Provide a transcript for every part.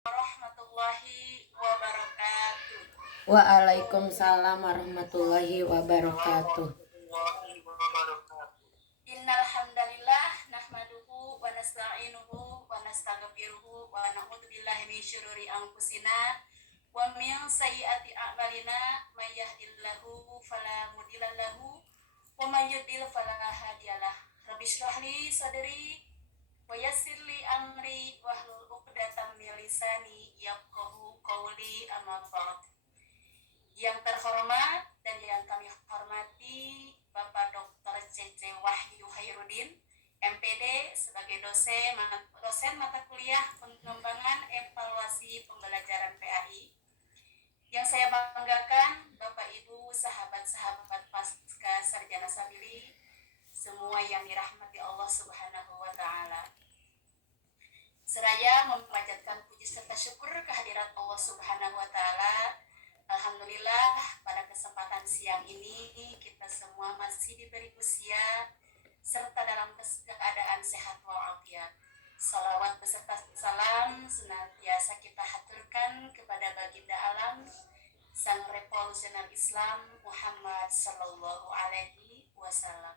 Warahmatullahi wabarakatuh. Waalaikumsalam warahmatullahi wabarakatuh. Innal hamdalillah nahmaduhu wa nasta'inuhu wa nastaghfiruhu wa na'udzu billahi min syururi anfusina wa min sayyiati a'malina may yahdihillahu fala mudilla lahu wa may yudlil fala hadiyalah. Rabbi shrah li sadri wa yassir li amri wahlul 'uqdatam min lisani yafqahu qawli amma ba'd. Yang terhormat dan yang kami hormati Bapak Dr. C.C. Wahyu Hairudin, MPD sebagai dosen mata kuliah pengembangan evaluasi pembelajaran PAI. Yang saya banggakan Bapak Ibu sahabat-sahabat pasca sarjana sabili, semua yang dirahmati Allah Subhanahu wa taala. Seraya memanjatkan puji serta syukur kehadirat Allah Subhanahu wa taala. Alhamdulillah pada kesempatan siang ini kita semua masih diberi usia serta dalam keadaan sehat walafiat. Salawat beserta salam senantiasa kita haturkan kepada baginda alam sang revolusioner Islam Muhammad Sallallahu Alaihi Wasallam.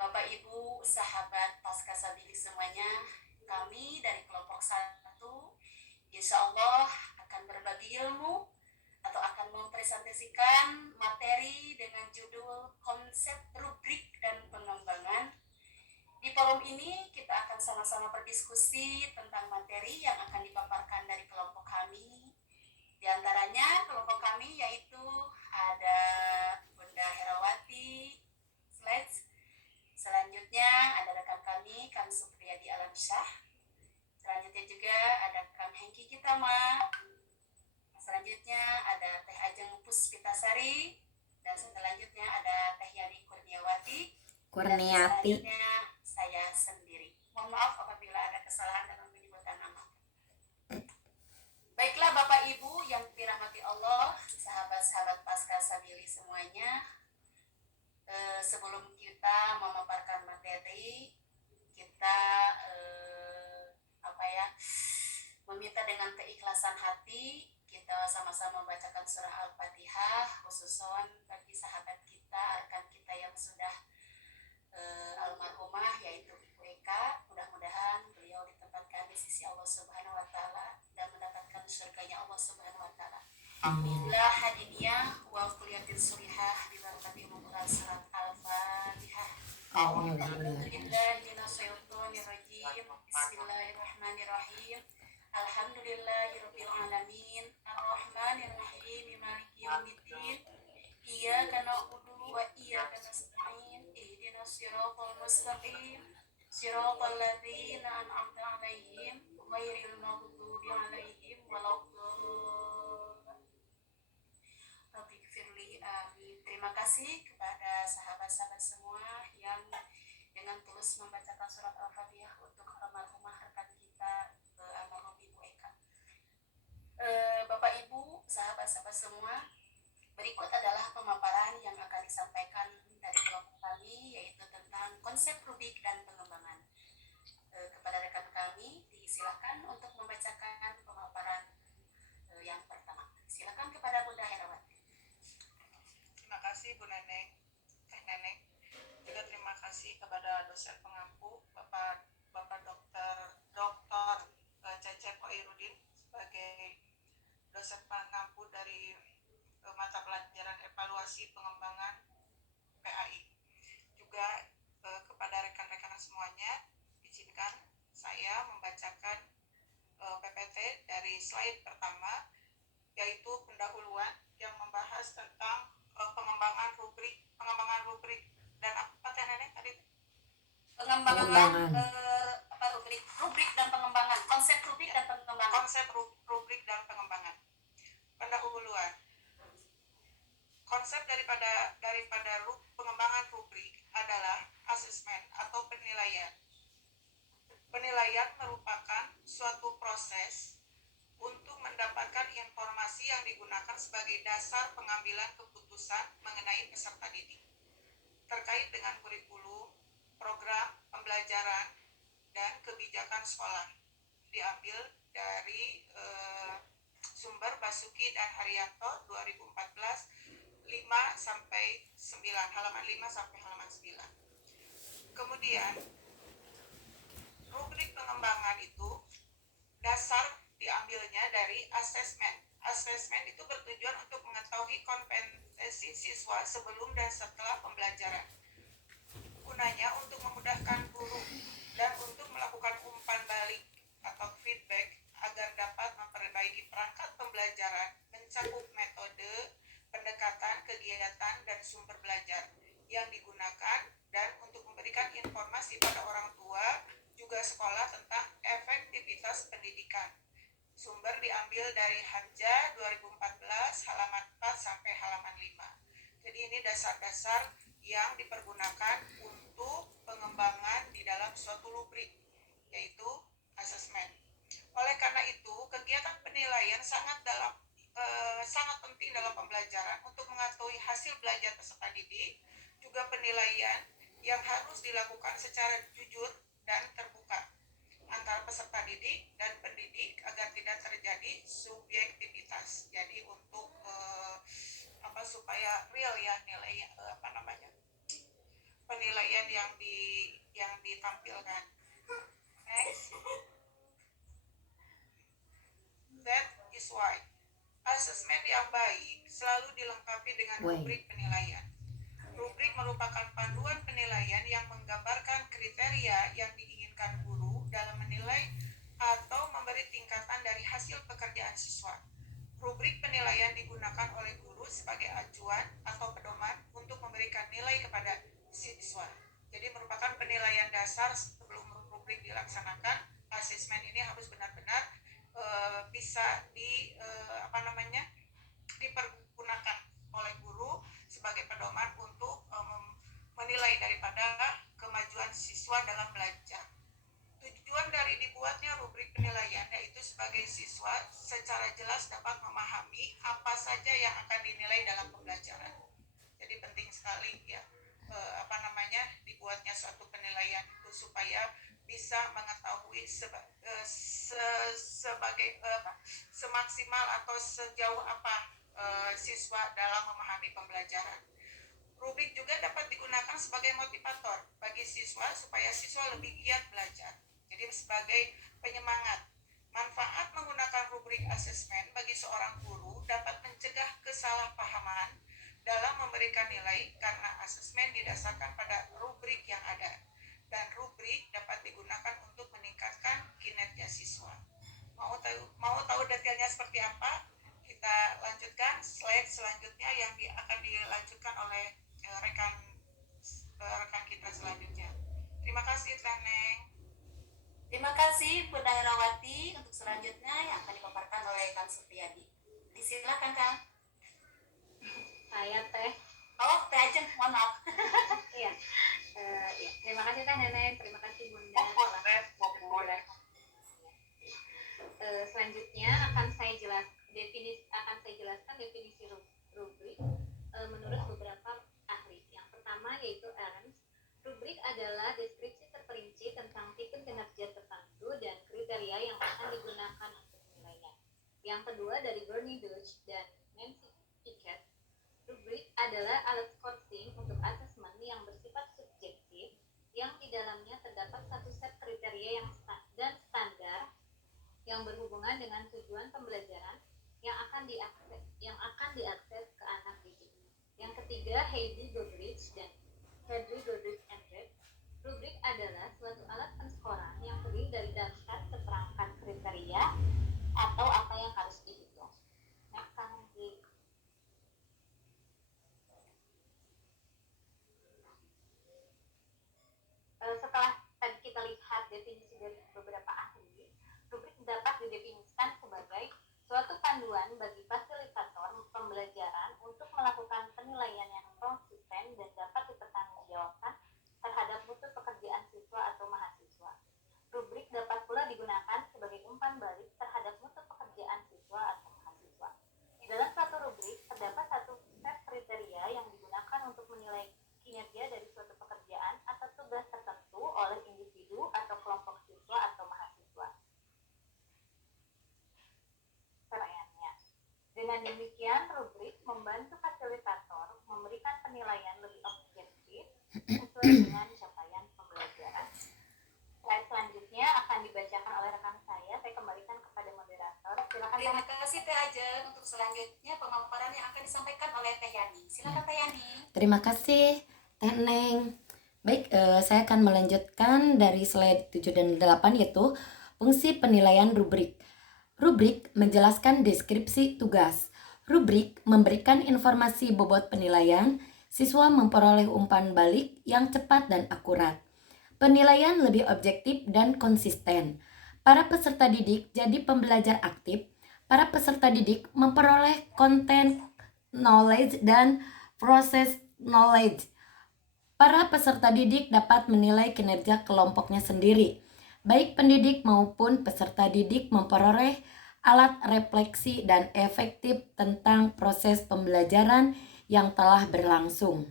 Bapak Ibu sahabat pasca sabili semuanya, kami dari kelompok 1 insya Allah akan berbagi ilmu atau akan mempresentasikan materi dengan judul konsep rubrik dan pengembangan. Di forum ini kita akan sama-sama berdiskusi tentang materi yang akan dipaparkan dari kelompok kami. Di antaranya kelompok kami yaitu ada Bunda Herawati Slides. Selanjutnya ada rekan kami Kang Supriyadi Alamsyah. Selanjutnya juga ada Kang Hengki Kitama. Selanjutnya ada Teh Ajeng Puspitasari, dan selanjutnya ada Teh Yani Kurniawati. Dan selanjutnya saya sendiri. Mohon maaf apabila ada kesalahan dalam penyebutan nama. Baiklah Bapak Ibu yang dirahmati Allah, sahabat-sahabat pasca sabili semuanya. Sebelum kita memaparkan materi, kita meminta dengan keikhlasan hati kita sama-sama membacakan surah Al-Fatihah, khususon bagi sahabat kita, rekan kita yang sudah almarhumah yaitu Ibu Eka. Mudah-mudahan beliau ditempatkan di sisi Allah Subhanahu wa taala dan mendapatkan surganya Allah Subhanahu wa taala. Amin. La hadiniyah wa kuliyatin surihah di barakati membuka surat Al-Fatihah. A'udzubillahiminasyaitonirrajim. Bismillahirrahmanirrahim. Alhamdulillahirabbil alamin. Arrahmanirrahim. Maliki yaumiddin. Iyyaka na'budu wa iyyaka nasta'in. Ihdinas siratal mustaqim. Siratal ladzina an'amta 'alaihim ghairil maghdubi 'alaihim waladdallin. Rabbighfirli amin. Terima kasih kepada sahabat-sahabat semua yang dengan tulus membacakan surat Al-Fatihah untuk almarhumah rekan kita almarhum Ibu Eka. Bapak Ibu, sahabat-sahabat semua, berikut adalah pemaparan yang akan disampaikan dari kelompok kami yaitu tentang konsep rubrik dan pengembangan. Kepada rekan kami disilakan untuk membacakan pemaparan yang pertama. Silakan kepada Bunda Herawati. Terima kasih Bu Neneng, Teh Neneng. Juga terima kasih kepada dosen pengampu Bapak Dr. C.C. Hairudin sebagai dosen pengampu dari mata pelajaran evaluasi pengembangan PAI. Juga kepada rekan-rekan semuanya, izinkan saya membacakan PPT dari slide pertama, yaitu pendahuluan yang membahas tentang pengembangan rubrik dan apa Teh Neneng tadi? Pengembangan rubrik dan pengembangan, konsep rubrik dan pengembangan. Konsep rubrik dan pengembangan. Pendahuluan. Konsep daripada pengembangan rubrik adalah asesmen atau penilaian. Penilaian merupakan suatu proses untuk mendapatkan informasi yang digunakan sebagai dasar pengambilan keputusan mengenai peserta didik terkait dengan kurikulum, program pembelajaran, dan kebijakan sekolah. Diambil dari sumber Basuki dan Haryanto 2014 5 sampai 9, halaman 5 sampai halaman 9. Kemudian rubrik pengembangan itu dasar diambilnya dari asesmen. Asesmen itu bertujuan untuk mengetahui kompetensi siswa sebelum dan setelah pembelajaran. Gunanya untuk memudahkan guru dan untuk melakukan umpan balik atau feedback agar dapat memperbaiki perangkat pembelajaran, mencakup metode, pendekatan, kegiatan, dan sumber belajar yang digunakan, dan untuk memberikan informasi pada orang tua juga sekolah tentang efektivitas pendidikan. Sumber diambil dari Harja 2014 halaman 4 sampai halaman 5. Jadi ini dasar-dasar yang dipergunakan untuk pengembangan di dalam suatu rubrik, yaitu asesmen. Oleh karena itu, kegiatan penilaian sangat penting dalam pembelajaran untuk mengetahui hasil belajar peserta didik, juga penilaian yang harus dilakukan secara jujur dan terbuka antara peserta didik dan pendidik agar tidak terjadi subjektivitas. Jadi untuk supaya real ya nilai penilaian yang ditampilkan. Next. That is why asesmen yang baik selalu dilengkapi dengan rubrik penilaian. Rubrik merupakan panduan penilaian yang menggambarkan kriteria yang diinginkan guru dalam menilai atau memberi tingkatan dari hasil pekerjaan siswa. Rubrik penilaian digunakan oleh guru sebagai acuan atau pedoman untuk memberikan nilai kepada siswa. Jadi merupakan penilaian dasar sebelum rubrik dilaksanakan. Asesmen ini harus benar-benar bisa dipergunakan oleh guru sebagai pedoman untuk menilai daripada kemajuan siswa dalam belajar. Tujuan dari dibuatnya rubrik penilaian yaitu sebagai siswa secara jelas dapat memahami apa saja yang akan dinilai dalam pembelajaran. Jadi penting sekali ya dibuatnya suatu penilaian itu supaya bisa mengetahui semaksimal atau sejauh apa siswa dalam memahami pembelajaran. Rubrik juga dapat digunakan sebagai motivator bagi siswa supaya siswa lebih giat belajar. Jadi sebagai penyemangat. Manfaat menggunakan rubrik asesmen bagi seorang guru dapat mencegah kesalahpahaman dalam memberikan nilai karena asesmen didasarkan pada rubrik yang ada. Dan rubrik dapat digunakan untuk meningkatkan kinerja siswa. Mau tahu detailnya seperti apa? Kita lanjutkan slide selanjutnya yang akan dilanjutkan oleh rekan kita selanjutnya. Terima kasih Neng. Terima kasih Bunda Herawati. Untuk selanjutnya yang akan dipaparkan oleh Kang Supriyadi. Disilakan Kang. Saya Teh. Oh, Teh Ajeng, mohon maaf. Iya. Terima kasih Teh Nenek, terima kasih Bunda. Selanjutnya akan saya jelaskan definisi rubrik menurut beberapa ahli. Yang pertama yaitu Ernst. Rubrik adalah deskripsi terperinci tentang tipe kinerja tertentu dan kriteria yang akan digunakan untuk penilaian. Yang kedua dari Bernie Deutsch dan Nancy Pickett. Rubrik adalah alat scoring untuk asesmen yang bersifat subjektif yang di dalamnya terdapat satu set kriteria dan standar yang berhubungan dengan tujuan pembelajaran yang akan diakses ke anak didik. Yang ketiga, Heidi Godrich dan Henry Godrich Andrew. Rubrik adalah suatu alat penskoran yang terdiri dari daftar keterangan kriteria atau apa yang harus dihitung. Next, setelah tadi kita lihat definisi dari beberapa ahli, rubrik dapat didefinisikan sebagai suatu panduan bagi fasilitator pembelajaran untuk melakukan penilaian yang konsisten dan dapat dipertanggungjawabkan terhadap mutu pekerjaan siswa atau mahasiswa. Rubrik dapat pula digunakan sebagai umpan balik terhadap mutu pekerjaan siswa atau mahasiswa. Dalam suatu rubrik terdapat satu set kriteria yang digunakan untuk menilai kinerja dari suatu pekerjaan atau tugas tertentu oleh individu atau kelompok siswa atau mahasiswa. Dengan demikian, rubrik membantu fasilitator memberikan penilaian lebih objektif sesuai dengan capaian pembelajaran. Slide selanjutnya akan dibacakan oleh rekan saya. Saya kembalikan kepada moderator. Silakan. Terima kasih Teh Ajeng. Untuk selanjutnya pemaparan yang akan disampaikan oleh Teh Yani. Silakan Teh Yani. Terima kasih Teh Neng. Baik, saya akan melanjutkan dari slide 7 dan 8 yaitu fungsi penilaian rubrik. Rubrik menjelaskan deskripsi tugas. Rubrik memberikan informasi bobot penilaian. Siswa memperoleh umpan balik yang cepat dan akurat. Penilaian lebih objektif dan konsisten. Para peserta didik jadi pembelajar aktif. Para peserta didik memperoleh konten knowledge dan proses knowledge. Para peserta didik dapat menilai kinerja kelompoknya sendiri. Baik pendidik maupun peserta didik memperoleh alat refleksi dan efektif tentang proses pembelajaran yang telah berlangsung.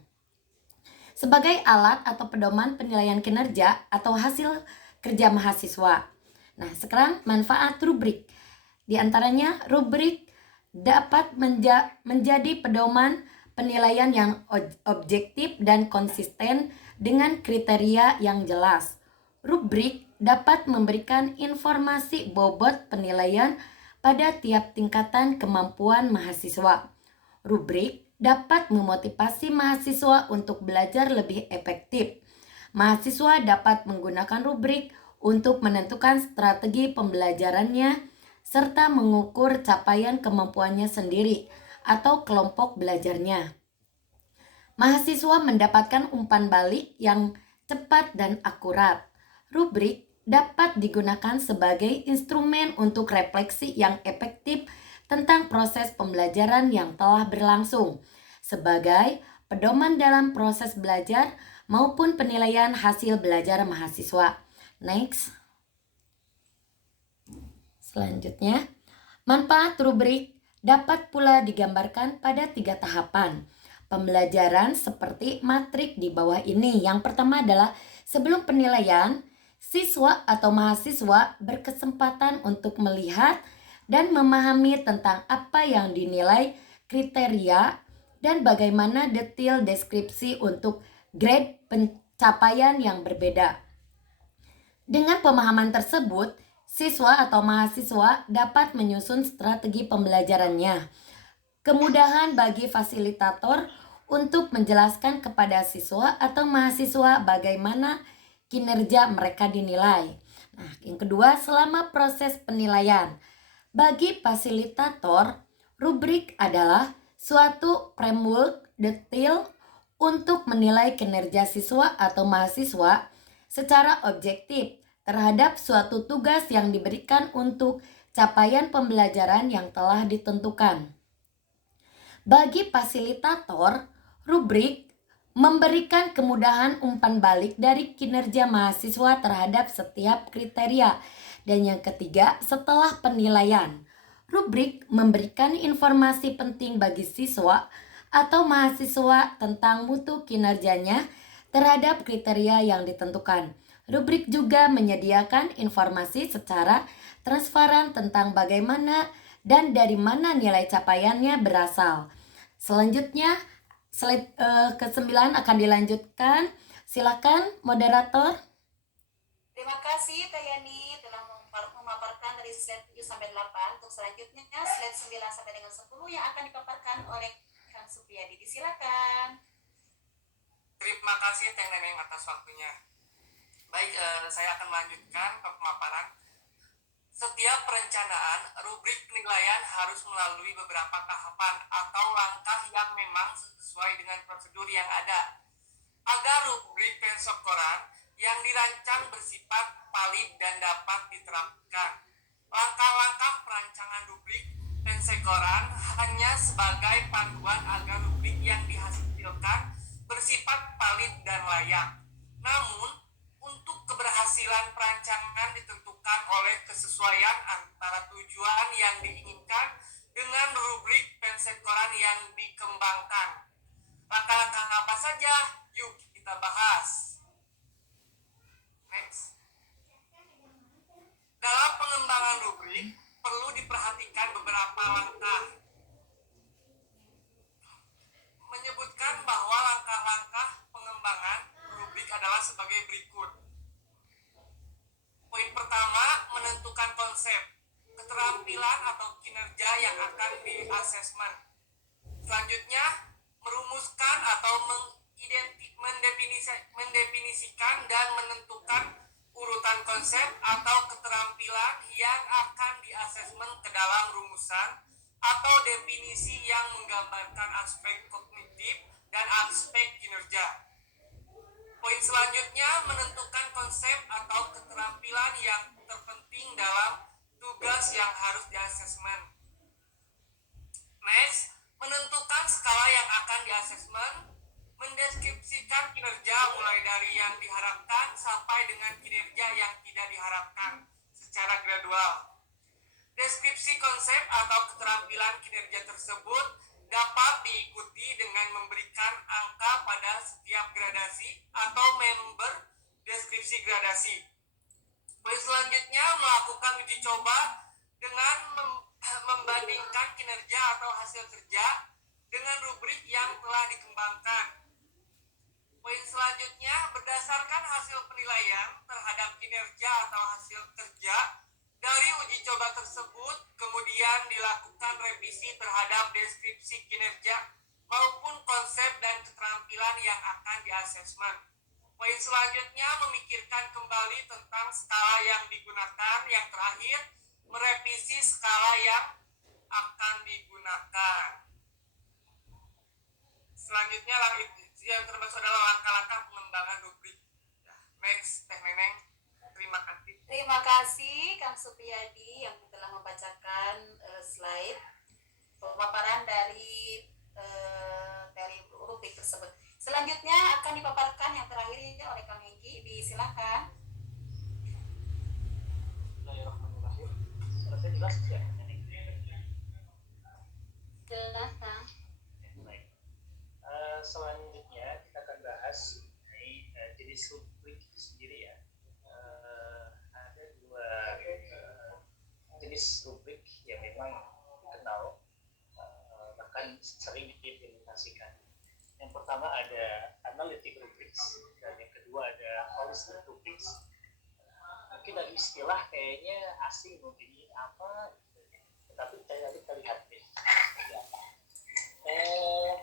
Sebagai alat atau pedoman penilaian kinerja atau hasil kerja mahasiswa. Nah, sekarang manfaat rubrik. Di antaranya rubrik dapat menjadi pedoman penilaian yang objektif dan konsisten dengan kriteria yang jelas. Rubrik dapat memberikan informasi bobot penilaian pada tiap tingkatan kemampuan mahasiswa. Rubrik dapat memotivasi mahasiswa untuk belajar lebih efektif. Mahasiswa dapat menggunakan rubrik untuk menentukan strategi pembelajarannya serta mengukur capaian kemampuannya sendiri atau kelompok belajarnya. Mahasiswa mendapatkan umpan balik yang cepat dan akurat. Rubrik dapat digunakan sebagai instrumen untuk refleksi yang efektif tentang proses pembelajaran yang telah berlangsung, sebagai pedoman dalam proses belajar maupun penilaian hasil belajar mahasiswa. Next. Selanjutnya, manfaat rubrik dapat pula digambarkan pada 3 tahapan pembelajaran seperti matrik di bawah ini. Yang pertama adalah sebelum penilaian, siswa atau mahasiswa berkesempatan untuk melihat dan memahami tentang apa yang dinilai, kriteria, dan bagaimana detail deskripsi untuk grade pencapaian yang berbeda. Dengan pemahaman tersebut, siswa atau mahasiswa dapat menyusun strategi pembelajarannya. Kemudahan bagi fasilitator untuk menjelaskan kepada siswa atau mahasiswa bagaimana kinerja mereka dinilai. Nah, yang kedua, selama proses penilaian. Bagi fasilitator, rubrik adalah suatu framework detail untuk menilai kinerja siswa atau mahasiswa secara objektif terhadap suatu tugas yang diberikan untuk capaian pembelajaran yang telah ditentukan. Bagi fasilitator, rubrik memberikan kemudahan umpan balik dari kinerja mahasiswa terhadap setiap kriteria. Dan yang ketiga, setelah penilaian, rubrik memberikan informasi penting bagi siswa atau mahasiswa tentang mutu kinerjanya terhadap kriteria yang ditentukan. Rubrik juga menyediakan informasi secara transparan tentang bagaimana dan dari mana nilai capaiannya berasal. Selanjutnya, slide ke-9 akan dilanjutkan. Silakan moderator. Terima kasih Teh Yani telah memaparkan dari slide 7 sampai 8. Untuk selanjutnya slide 9 sampai dengan 10 yang akan dipaparkan oleh Kang Supriyadi. Silakan. Terima kasih Teh Neneng atas waktunya. Baik, saya akan melanjutkan pemaparan. Setiap perencanaan, rubrik penilaian harus melalui beberapa tahapan atau langkah yang memang sesuai dengan prosedur yang ada. Agar rubrik pensyukuran yang dirancang bersifat valid dan dapat diterapkan. Langkah-langkah perancangan rubrik pensyukuran hanya sebagai panduan agar rubrik yang dihasilkan bersifat valid dan layak. Namun, untuk keberhasilan perancangan ditentukan oleh kesesuaian antara tujuan yang diinginkan dengan rubrik pensyukuran yang dikembangkan. Langkah-langkah apa saja? Yuk kita bahas. Next. Dalam pengembangan rubrik perlu diperhatikan beberapa langkah. menyebutkan bahwa langkah-langkah pengembangan rubrik adalah sebagai berikut. Poin pertama, menentukan konsep, keterampilan atau kinerja yang akan di-asesmen. Selanjutnya, merumuskan atau mendefinisikan dan menentukan urutan konsep atau keterampilan yang akan di-asesmen ke dalam rumusan atau definisi yang menggambarkan aspek kognitif dan aspek kinerja. Poin selanjutnya, menentukan konsep atau keterampilan yang terpenting dalam tugas yang harus di-asesmen. Next, menentukan skala yang akan di-asesmen, mendeskripsikan kinerja mulai dari yang diharapkan sampai dengan kinerja yang tidak diharapkan secara gradual. Deskripsi konsep atau keterampilan kinerja tersebut dapat diikuti dengan memberikan angka pada setiap gradasi atau member deskripsi gradasi. Poin selanjutnya, melakukan uji coba dengan membandingkan kinerja atau hasil kerja dengan rubrik yang telah dikembangkan. Poin selanjutnya, berdasarkan hasil penilaian terhadap kinerja atau hasil kerja dari uji coba tersebut, kemudian dilakukan revisi terhadap deskripsi kinerja maupun konsep dan keterampilan yang akan di-asesmen. Poin selanjutnya, memikirkan kembali tentang skala yang digunakan. Yang terakhir, merevisi skala yang akan digunakan. Selanjutnya, yang termasuk adalah langkah-langkah pengembangan rubrik. Next, Teh Neneng. Terima kasih. Terima kasih Kang Supriyadi yang telah membacakan slide pemaparan dari rubrik tersebut. Selanjutnya akan dipaparkan yang terakhir oleh Kang Hengki. Disilakan. Bismillahirrahmanirrahim. Suratnya jelas ya? Jelas, Kang. Baik. Selanjutnya kita akan bahas mengenai jenis rubrik itu sendiri ya. Ada dua jenis rubrik yang memang dikenal, bahkan sering diimplementasikan. Yang pertama ada analytic rubrics dan yang kedua ada holistic rubrics. Mungkin dari istilah kayaknya asing mungkin ini apa, tetapi kita lihat deh.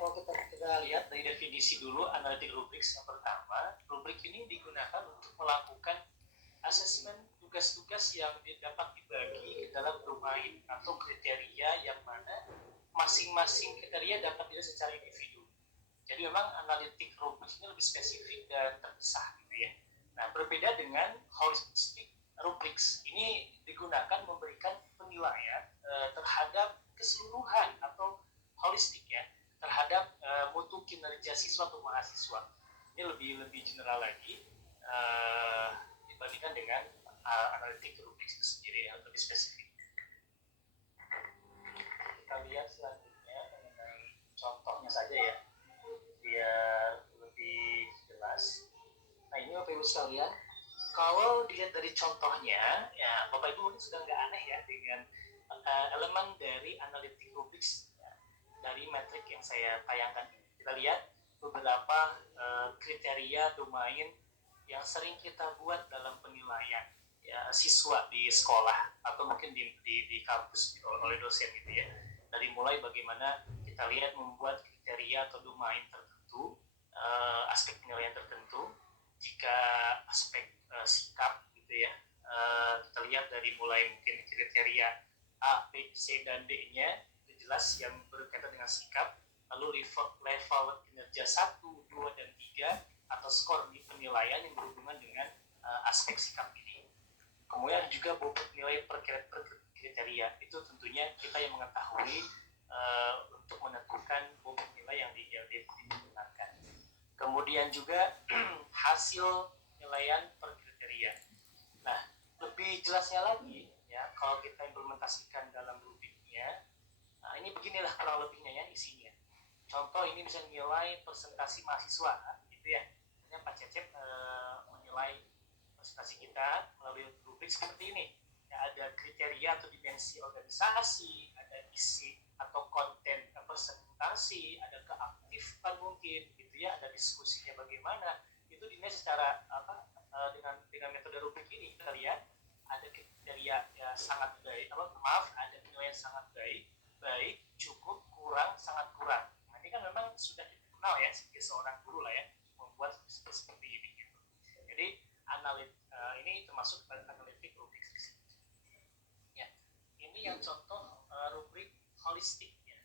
Kalau kita lihat dari definisi dulu analytic rubrics yang pertama, rubrik ini digunakan untuk melakukan asesmen tugas-tugas yang dapat dibagi ke dalam domain atau kriteria yang mana masing-masing kriteria dapat dilihat secara individu. Jadi memang analytic rubrics ini lebih spesifik dan terpisah gitu ya. Nah, berbeda dengan holistic rubrics, ini digunakan memberikan penilaian terhadap keseluruhan atau holistik ya, terhadap mutu kinerja siswa atau mahasiswa. Ini lebih general lagi dibandingkan dengan analytic rubrics itu sendiri yang lebih spesifik. Kita lihat selanjutnya mengenai contohnya saja ya, biar lebih jelas. Nah, ini Bapak Ibu sekalian, kalau dilihat dari contohnya, ya Bapak Ibu mungkin sudah nggak aneh ya dengan elemen dari analytic rubrics ya, dari metrik yang saya tayangkan ini. Kita lihat beberapa kriteria domain yang sering kita buat dalam penilaian ya, siswa di sekolah atau mungkin di kampus oleh dosen gitu ya. Dari mulai bagaimana kita lihat membuat kriteria atau domain tertentu, aspek penilaian tertentu, jika aspek sikap gitu ya, kita lihat dari mulai mungkin kriteria A, B, C, dan D-nya itu jelas yang berkaitan dengan sikap, lalu level kinerja 1, 2, dan 3 atau skor di penilaian yang berhubungan dengan aspek sikap ini. Kemudian juga bobot nilai per kriteria, itu tentunya kita yang mengetahui untuk menentukan bobot nilai yang digunakan. Kemudian juga hasil penilaian per kriteria. Nah, lebih jelasnya lagi ya, kalau kita implementasikan dalam rubriknya, nah ini beginilah kurang lebihnya ya isinya. Contoh ini bisa nilai presentasi mahasiswa gitu ya. Misalnya Pak Cecep menilai presentasi kita melalui rubrik seperti ini. Ya, ada kriteria atau dimensi organisasi, ada isi atau konten akuntansi, ada keaktifan mungkin gitu ya, ada diskusinya bagaimana, itu dinilai secara dengan metode rubrik ini kita lihat ada kriteria ya sangat baik, ada nilai yang sangat baik, baik, cukup, kurang, sangat kurang. Nah, ini kan memang sudah dikenal ya sebagai seorang guru lah ya, membuat seperti ini gitu. Jadi ini termasuk analitik rubrik. Ya, ini yang contoh rubrik holistik ya.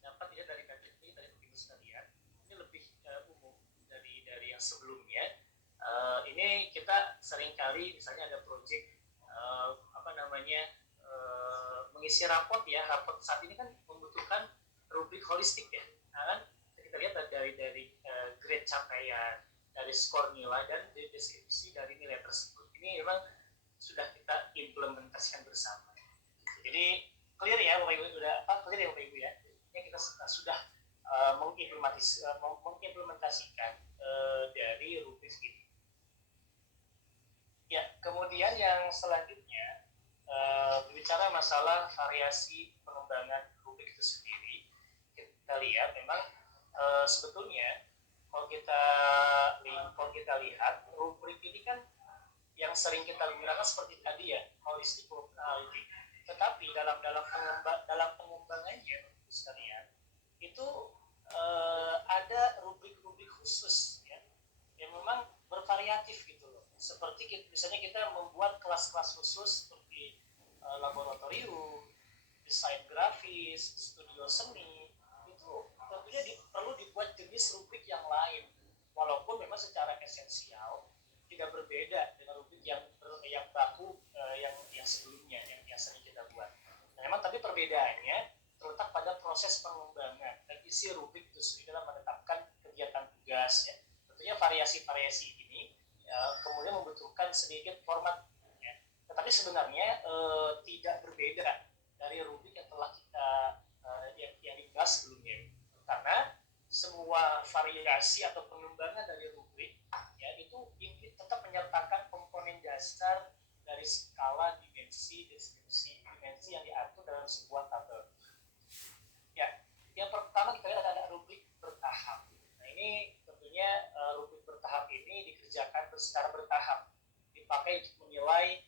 Dapat dilihat dari gadget ini dari Ibu sekalian. Ini lebih umum dari yang sebelumnya. Ini kita seringkali misalnya ada project mengisi raport ya, raport saat ini kan membutuhkan rubrik holistik ya. Nah, kan kita lihat dari grade capaian, dari skor nilai dan deskripsi dari nilai tersebut. Ini memang sudah kita implementasikan bersama. Jadi clear ya Bapak Ibu, clear ya Bapak Ibu ya. Ini kita sudah mengimplementasikan dari rubrik ini. Ya, kemudian yang selanjutnya berbicara masalah variasi pengembangan rubrik itu sendiri. Kita lihat memang sebetulnya kalau kita lihat rubrik ini kan yang sering kita gunakan seperti tadi ya, holistic analytic. Tetapi dalam pengembangannya sekalian itu ada rubrik-rubrik khusus ya, yang memang bervariatif gitu loh. Seperti misalnya kita membuat kelas-kelas khusus seperti laboratorium, desain grafis, studio seni, itu tentunya perlu dibuat jenis rubrik yang lain, walaupun memang secara esensial tidak berbeda dengan rubrik yang baku yang sebelumnya yang sering kita buat. Nah, memang tapi perbedaannya terletak pada proses pengembangan dan isi rubrik itu sendiri dalam menetapkan kegiatan tugas ya. Tentunya variasi-variasi ini kemudian membutuhkan sedikit format ya. Tetapi sebenarnya tidak berbeda dari rubrik yang telah kita yang dibahas sebelumnya, karena semua variasi atau pengembangan dari rubrik ya itu tetap menyertakan komponen dasar dari skala, dimensi, deskripsi, dimensi yang diatur dalam sebuah tabel. Ya, yang pertama kita lihat ada rubrik bertahap. Nah, ini tentunya rubrik bertahap ini dikerjakan secara bertahap, dipakai untuk menilai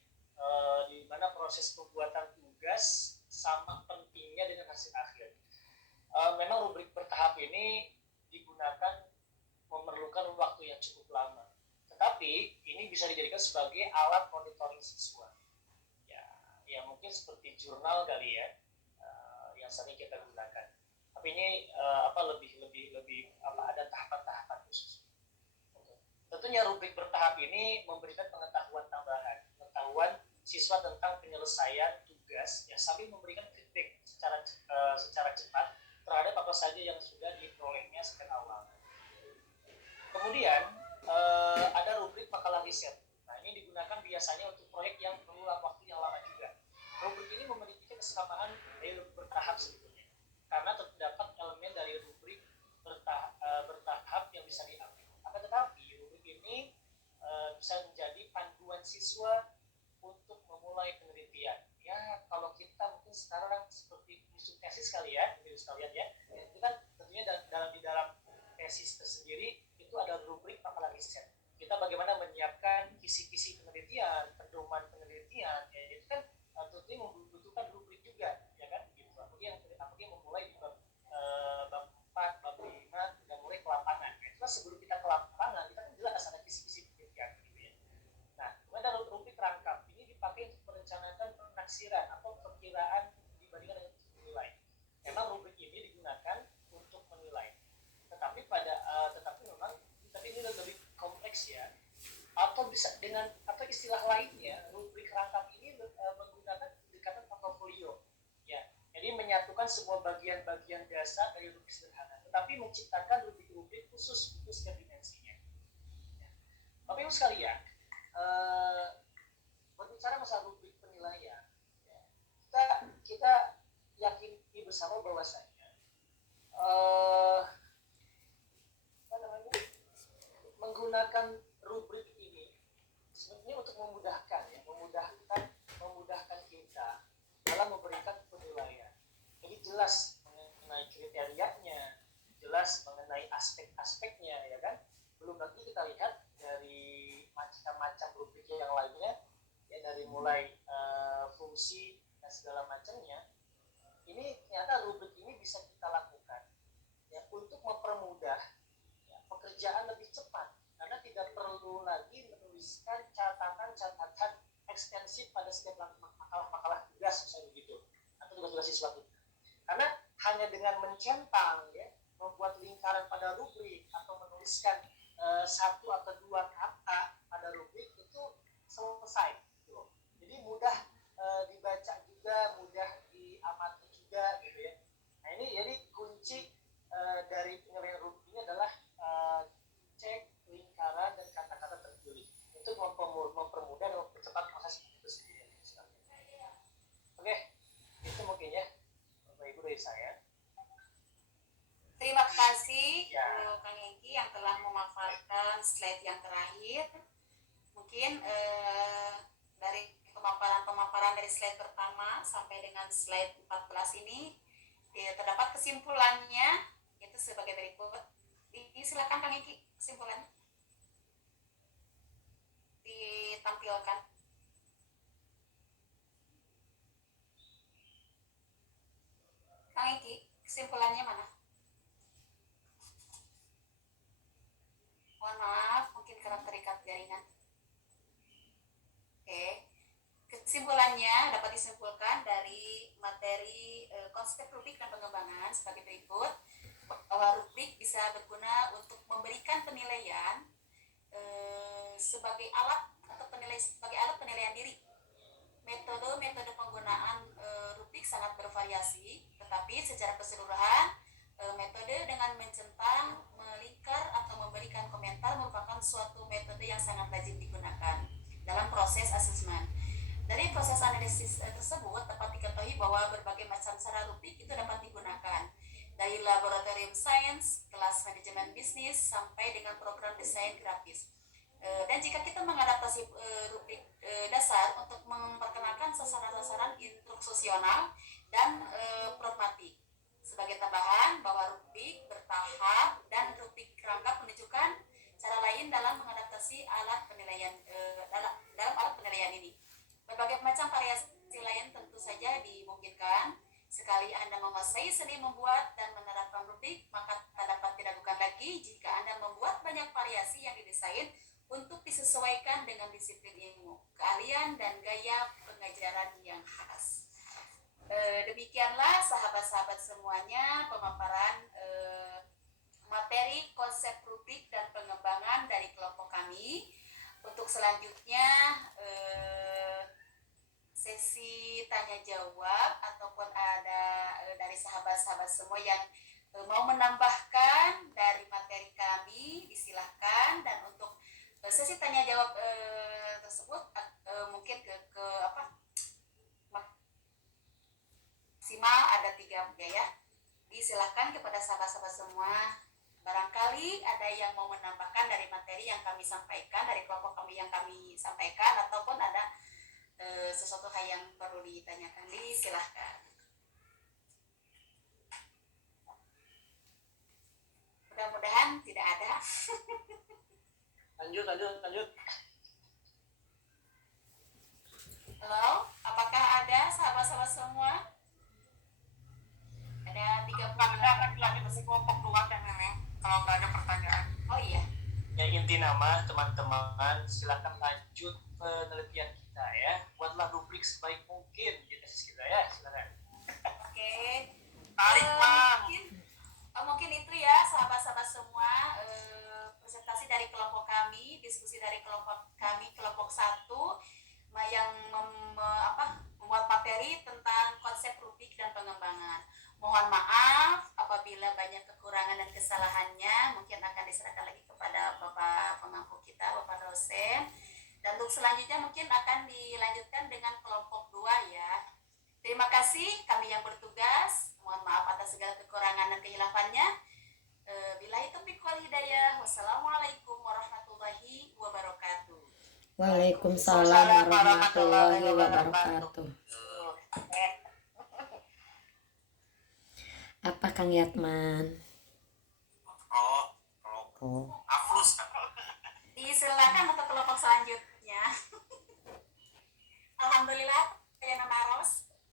di mana proses pembuatan tugas sama pentingnya dengan hasil akhir. Memang rubrik bertahap ini digunakan memerlukan waktu yang cukup lama, tetapi ini bisa dijadikan sebagai alat monitoring siswa. Ya mungkin seperti jurnal kali ya, yang sering kita gunakan. Tapi ini lebih ada tahapan-tahapan khusus. Tentunya rubrik bertahap ini memberikan pengetahuan tambahan, pengetahuan siswa tentang penyelesaian tugas yang sambil memberikan feedback secara cepat terhadap apa saja yang sudah diperolehnya sejak awal. Kemudian ada rubrik makalah riset. Nah, ini digunakan biasanya untuk proyek yang perlu waktu yang lama juga. Rubrik ini memiliki kesamaan dari rubrik bertahap sebetulnya, karena terdapat elemen dari rubrik bertahap yang bisa diambil. Akan tetapi rubrik ini bisa menjadi panduan siswa untuk memulai penelitian. Ya, kalau kita mungkin sekarang seperti isu tesis kali ya, sekalian ya, itu kan tentunya di dalam tesis tersendiri itu ada rubrik makalah riset. Kita bagaimana menyiapkan kisi-kisi penelitian, pedoman penelitian, ya, itu kan tentunya membutuhkan rubrik juga, ya kan? Gitu. Apalagi memulai di bab 4, bab 5, dan mulai ke lapangan. Nah, itu kan sebelum kita ke lapangan, kita kan jelas ada kisi-kisi penelitian, gitu ya. Nah, kemudian ada rubrik rangkap. Ini dipakai untuk merencanakan penaksiran atau perkiraan dibandingkan dengan menilai. Memang rubrik ini digunakan untuk menilai. Tetapi memang ini lebih kompleks ya. Atau bisa atau istilah lainnya, rubrik rangkap ini menggunakan pendekatan portofolio. Ya, jadi menyatukan semua bagian-bagian dasar dari rubrik sederhana, tetapi menciptakan rubrik-rubrik khusus untuk setiap dimensinya. Ya. Bapak Ibu sekalian, berbicara masalah rubrik penilaian, ya, kita yakin bersama bahwasanya menggunakan rubrik ini sebenarnya untuk memudahkan kita dalam memberikan penilaian. Jadi jelas mengenai kriterianya, membahas mengenai aspek-aspeknya, ya kan? Belum lagi kita lihat dari macam-macam rubrik yang lainnya, ya, dari mulai fungsi dan segala macamnya. Ini ternyata rubrik ini bisa kita lakukan ya untuk mempermudah ya, pekerjaan lebih cepat, karena tidak perlu lagi menuliskan catatan-catatan ekstensif pada setiap makalah-makalah tugas misalnya begitu, atau tugas-tugas siswa kita. Karena hanya dengan mencentang ya, membuat lingkaran pada rubrik atau menuliskan satu atau dua kata pada rubrik itu selesai gitu. Jadi mudah dibaca juga, mudah diamati juga gitu ya. Nah ini jadi kunci dari penilaian rubrik ini adalah cek lingkaran dan kata-kata terpilih untuk mempermudah dan mempercepat proses itu sendiri. Oke, itu mungkin ya Bapak Ibu dari saya. Terima kasih Ya. Kang Egi yang telah memaparkan slide yang terakhir. Mungkin dari pemaparan dari slide pertama sampai dengan slide 14 ini terdapat kesimpulannya itu sebagai berikut. Silakan Kang Egi, kesimpulannya ditampilkan. Kang Egi, kesimpulannya mana? Mohon maaf, mungkin karena terikat jaringan. Oke. Kesimpulannya dapat disimpulkan dari materi konsep rubrik dan pengembangan sebagai berikut, bahwa rubrik bisa berguna untuk memberikan penilaian sebagai alat penilaian diri. Metode penggunaan rubrik sangat bervariasi, tetapi secara keseluruhan metode dengan mencentang, melingkar atau memberikan komentar merupakan suatu metode yang sangat lazim digunakan dalam proses asesmen. Dari proses analisis tersebut dapat diketahui bahwa berbagai macam cara rubrik itu dapat digunakan, dari laboratorium science, kelas manajemen bisnis, sampai dengan program desain grafis. Dan jika kita mengadaptasi rubrik dasar untuk memperkenalkan sasaran-sasaran instruksional dan pragmatik. Sebagai tambahan bahwa rubrik bertahap dan rubrik kerangka menunjukkan cara lain dalam mengadaptasi alat penilaian dalam alat penilaian ini. Berbagai macam variasi lain tentu saja dimungkinkan. Sekali Anda menguasai seni membuat dan menerapkan rubrik, maka tak dapat diragukan lagi jika Anda membuat banyak variasi yang didesain untuk disesuaikan dengan disiplin ilmu, keahlian, dan gaya pengajaran yang khas. Demikianlah sahabat-sahabat semuanya pemaparan materi konsep rubrik dan pengembangan dari kelompok kami. Untuk selanjutnya sesi tanya jawab, ataupun ada dari sahabat-sahabat semua yang mau menambahkan dari materi kami, disilahkan. Dan untuk sesi tanya jawab tersebut mungkin ke maksimal ada 3 ya. Disilahkan kepada sahabat-sahabat semua, barangkali ada yang mau menambahkan dari materi yang kami sampaikan, dari kelompok kami yang kami sampaikan, ataupun ada sesuatu hal yang perlu ditanyakan, disilahkan. Mudah-mudahan tidak ada. Lanjut. Halo, apakah ada sahabat-sahabat semua? Ada 30. Kita akan dilanjut ke kelompok 2 Teh Neneng kalau nggak ada pertanyaan. Oh iya. Ya inti nama teman-teman, silakan lanjut penelitian kita ya. Buatlah rubrik sebaik mungkin di tesis kita ya, silakan. Oke. Tarik, Bang. Mungkin itu ya sahabat-sahabat semua, presentasi dari kelompok kami, diskusi dari kelompok kami, kelompok 1 yang membuat materi tentang konsep rubrik dan pengembangan. Mohon maaf apabila banyak kekurangan dan kesalahannya, mungkin akan diserahkan lagi kepada Bapak pemangku kita, Bapak dosen. Dan untuk selanjutnya mungkin akan dilanjutkan dengan kelompok 2 ya. Terima kasih kami yang bertugas. Mohon maaf atas segala kekurangan dan kehilafannya. Billahi taufiq wal hidayah. Wassalamualaikum warahmatullahi wabarakatuh. Waalaikumsalam warahmatullahi wabarakatuh. Apa Kang Yatman? Oh. Aflus kan. Disilakan untuk kelompok selanjutnya. Alhamdulillah